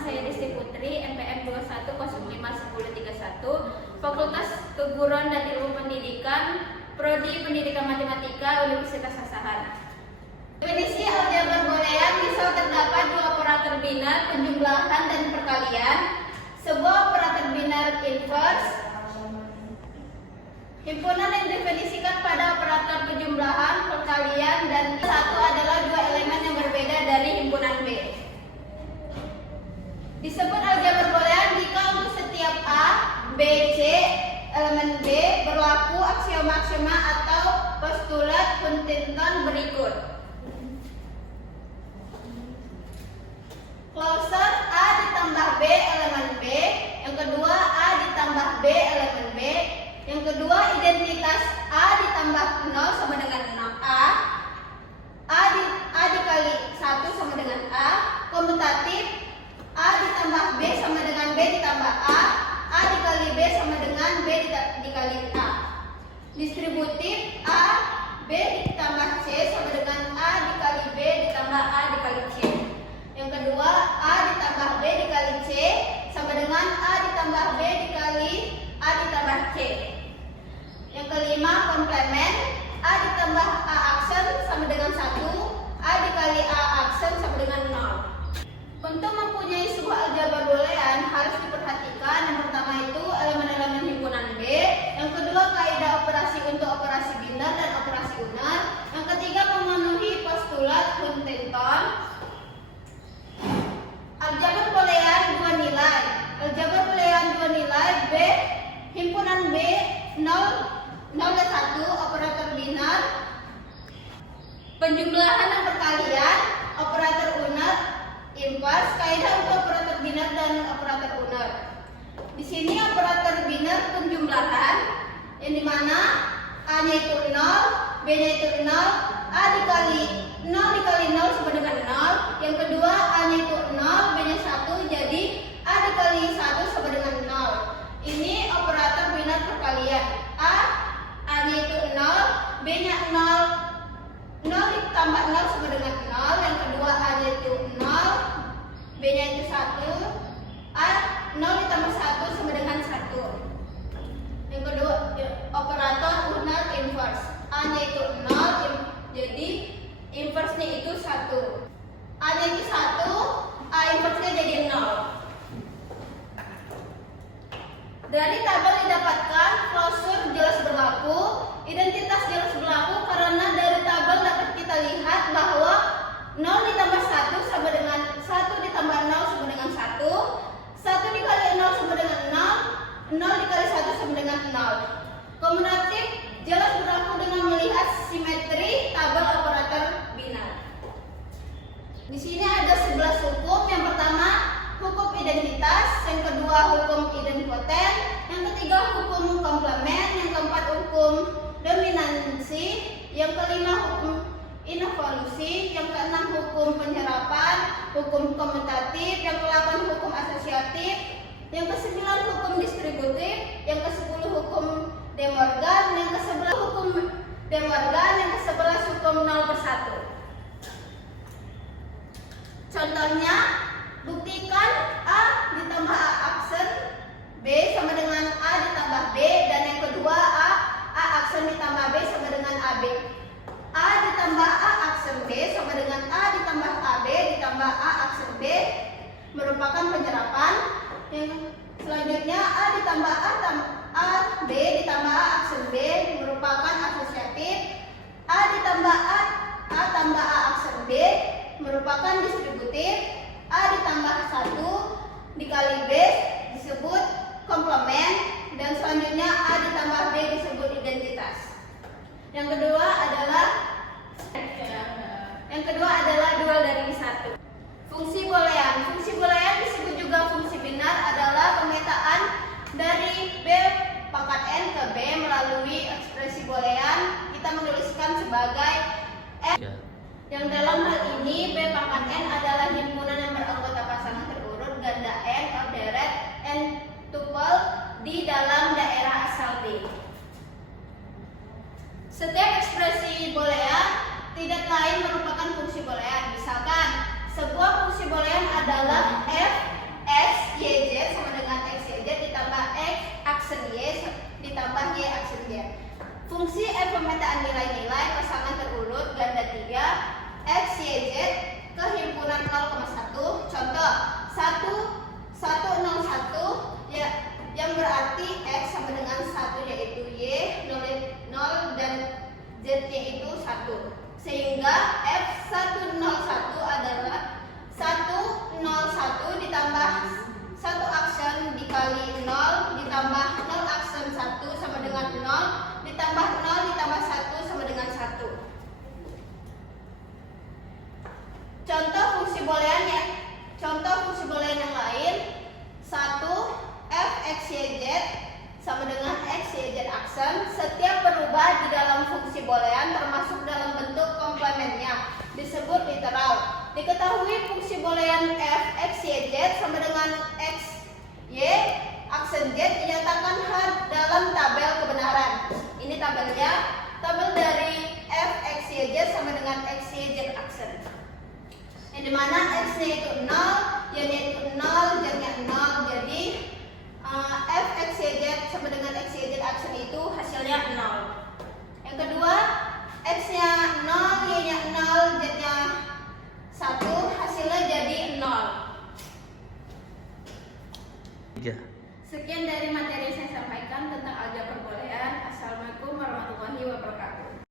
saya Desti Putri, NPM 21051031, Fakultas Keguruan dan Ilmu Pendidikan, Prodi Pendidikan Matematika, Universitas Asahan. Definisi aljabar boolean: misal terdapat dua operator binar, penjumlahan dan perkalian, sebuah operator binar inverse. Himpunan yang didefinisikan pada operator penjumlahan, perkalian, dan satu adalah dua elemen yang berbeda dari himpunan B. Disebut aljabar boolean jika untuk setiap A, B, C, elemen B berlaku aksioma-aksioma atau postulat Huntington berikut. Closure A ditambah B elemen B, yang kedua A ditambah B elemen B, yang kedua identitas A ditambah 0 sama dengan 0 A dikali 1 sama dengan A, komutatif A ditambah B sama dengan B ditambah A dikali B sama dengan B dikali A. Distributif A, B ditambah C sama dengan A dikali B ditambah A dikali C. Yang kedua A ditambah B dikali C sama dengan A ditambah B dikali A ditambah C. Yang kelima komplement A ditambah A aksen sama dengan 1, A dikali A aksen sama dengan 0. Untuk mempunyai sebuah aljabar boolean harus diperhatikan yang pertama itu elemen-elemen himpunan B, yang kedua kaidah operasi untuk operasi binar dan operasi unar, yang ketiga memenuhi postulat Huntington. Aljabar boolean dua nilai. Aljabar boolean dua nilai B, himpunan B 0 dan 1 operator binar, penjumlahan dan perkalian, operator unar, inverse, kaidah untuk operator binar dan operator unar. Di sini operator binar penjumlahan yang dimana A-nya itu 0, B-nya itu 0, A dikali 0 dikali 0 sama dengan 0. Yang kedua A-nya itu 0, B-nya 1, jadi A dikali 1 sama dengan 0. Ini operator binar perkalian. A-nya itu 0, B-nya 0, 0 ditambah 0 sama dengan 0. Yang kedua A-nya itu 0, B-nya itu 1, 0 ditambah 1 sama dengan 1. Yang kedua operator unar inverse. A-nya itu 0, jadi inverse-nya itu 1. A-nya itu 1, A inverse-nya jadi 0. Dari tabel didapatkan closure jelas berlaku, identitas jelas berlaku karena dari tabel dapat kita lihat bahwa 0 ditambah 1 sama dengan 1 ditambah 0 sama dengan 1, 1 dikali 0 sama dengan 0, 0 dikali 1 sama dengan 0. Komutatif jelas berlaku dengan melihat simetri tabel operator binar. Di sini ada 11 hukum. Yang pertama hukum identitas, yang kedua hukum idempoten, yang ketiga hukum komplement, yang keempat hukum dominansi, yang kelima hukum involusi, yang keenam hukum penyerapan, hukum komutatif, yang ke-8 hukum asosiatif, yang ke-9 hukum distributif, yang ke-10 hukum De Morgan, yang ke-11 hukum De Morgan, yang ke-11 hukum 0/1. Contohnya, buktikan A ditambah A aksen B sama dengan A ditambah B, dan yang kedua A aksen ditambah B sama dengan AB. A ditambah A aksen B sama dengan A ditambah AB ditambah A aksen B merupakan penyerapan. Yang selanjutnya A ditambah B ditambah A aksen B merupakan asosiatif. A ditambah A tambah A aksen B merupakan distributif. A ditambah 1 dikali B disebut komplement, dan selanjutnya A ditambah B disebut identitas. Yang kedua adalah dual dari 1. Fungsi boolean. Fungsi boolean disebut juga fungsi binar adalah pemetaan dari B pangkat N ke B melalui ekspresi boolean. Kita menuliskan sebagai N. Yang dalam hal ini B pangkat N adalah himpunan yang beranggota pasangan terurut ganda N orderet N tuple di dalam daerah asal D. Setiap ekspresi boolean tidak lain merupakan fungsi boolean. Misalkan sebuah fungsi boolean adalah f Contoh fungsi boolean yang lain. 1. F X Y Z sama dengan X Y Z aksen. Setiap berubah di dalam fungsi boolean termasuk dalam bentuk komplemennya disebut literal. Diketahui fungsi boolean F X Y Z sama dengan X Y aksen Z dinyatakan hard dalam tabel kebenaran. Ini tabelnya. Tabel dari F X Y Z sama dengan X Y Z aksen. Yang dimana X-nya itu 0, Y-nya itu 0, Z-nya 0. Jadi F X Y Z sama dengan X Y Z aksen itu hasilnya 0. Yang kedua, X-nya 0, Y-nya 0, Z-nya 1, hasilnya jadi 0. Sekian dari materi yang saya sampaikan tentang aljabar boolean. Assalamualaikum warahmatullahi wabarakatuh.